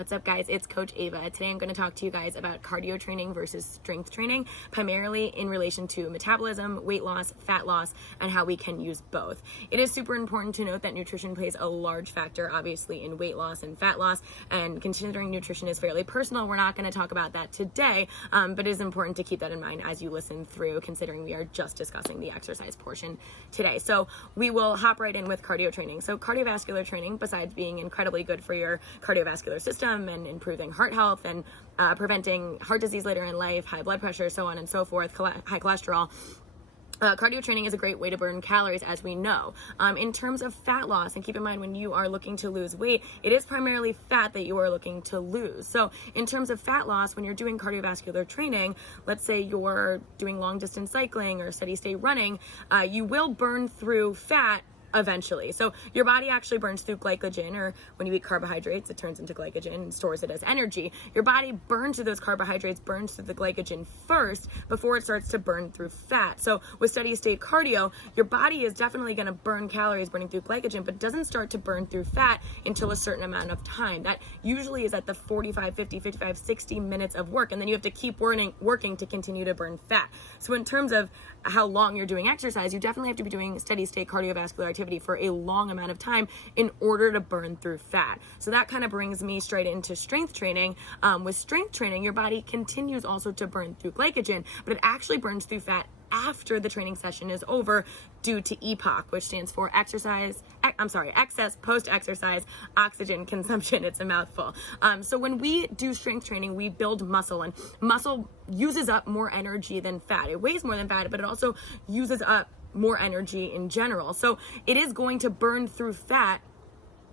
What's up, guys? It's Coach Ava. Today I'm going to talk to you guys about cardio training versus strength training, primarily in relation to metabolism, weight loss, fat loss, and how we can use both. It is super important to note that nutrition plays a large factor, obviously, in weight loss and fat loss, and considering nutrition is fairly personal, we're not going to talk about that today, but it is important to keep that in mind as you listen through, considering we are just discussing the exercise portion today. So we will hop right in with cardio training. So cardiovascular training, besides being incredibly good for your cardiovascular system and improving heart health and preventing heart disease later in life, high blood pressure, so on and so forth, high cholesterol, cardio training is a great way to burn calories, as we know. In terms of fat loss, and keep in mind when you are looking to lose weight, it is primarily fat that you are looking to lose. So in terms of fat loss, when you're doing cardiovascular training, let's say you're doing long distance cycling or steady state running, you will burn through fat eventually. So your body actually burns through glycogen, or when you eat carbohydrates, it turns into glycogen and stores it as energy. Your body burns through those carbohydrates, burns through the glycogen first before it starts to burn through fat. So with steady state cardio, your body is definitely going to burn calories burning through glycogen, but doesn't start to burn through fat until a certain amount of time. That usually is at the 45, 50, 55, 60 minutes of work. And then you have to keep working to continue to burn fat. So in terms of how long you're doing exercise, you definitely have to be doing steady state cardiovascular activity for a long amount of time in order to burn through fat. So that kind of brings me straight into strength training. With strength training, your body continues also to burn through glycogen, but it actually burns through fat after the training session is over due to EPOC, which stands for excess post-exercise oxygen consumption. It's a mouthful. So when we do strength training, we build muscle, and muscle uses up more energy than fat. It weighs more than fat, but it also uses up more energy in general. So it is going to burn through fat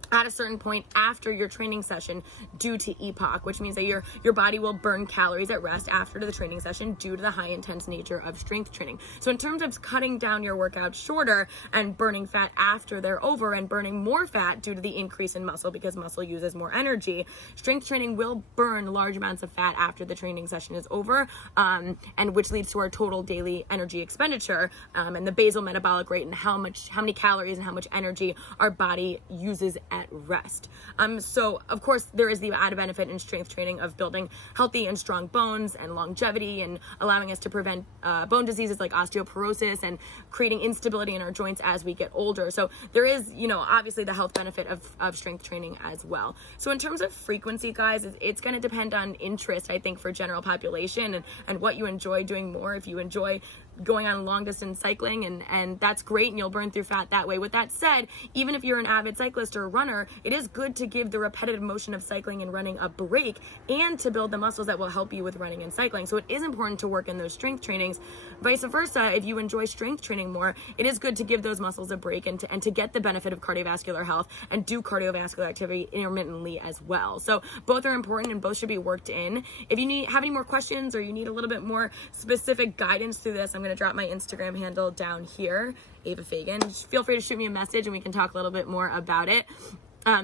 at a certain point after your training session due to EPOC, which means that your body will burn calories at rest after the training session due to the high intense nature of strength training. So in terms of cutting down your workouts shorter and burning fat after they're over and burning more fat due to the increase in muscle because muscle uses more energy, strength training will burn large amounts of fat after the training session is over, and which leads to our total daily energy expenditure, and the basal metabolic rate, and how many calories and how much energy our body uses at rest. So of course there is the added benefit in strength training of building healthy and strong bones and longevity and allowing us to prevent bone diseases like osteoporosis and creating instability in our joints as we get older. So there is, obviously the health benefit of strength training as well. So in terms of frequency, guys, it's going to depend on interest, I think, for general population and what you enjoy doing more. If you enjoy going on long distance cycling, and that's great, and you'll burn through fat that way. With that said, even if you're an avid cyclist or a runner, it is good to give the repetitive motion of cycling and running a break and to build the muscles that will help you with running and cycling. So it is important to work in those strength trainings. Vice versa, if you enjoy strength training more, it is good to give those muscles a break and to get the benefit of cardiovascular health and do cardiovascular activity intermittently as well. So both are important and both should be worked in. If you have any more questions or you need a little bit more specific guidance through this, I'm going to drop my Instagram handle down here, Ava Fagin. Just feel free to shoot me a message and we can talk a little bit more about it.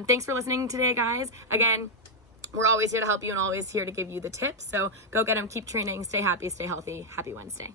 Thanks for listening today, guys. Again, we're always here to help you and always here to give you the tips. So go get them, keep training, stay happy, stay healthy. Happy Wednesday.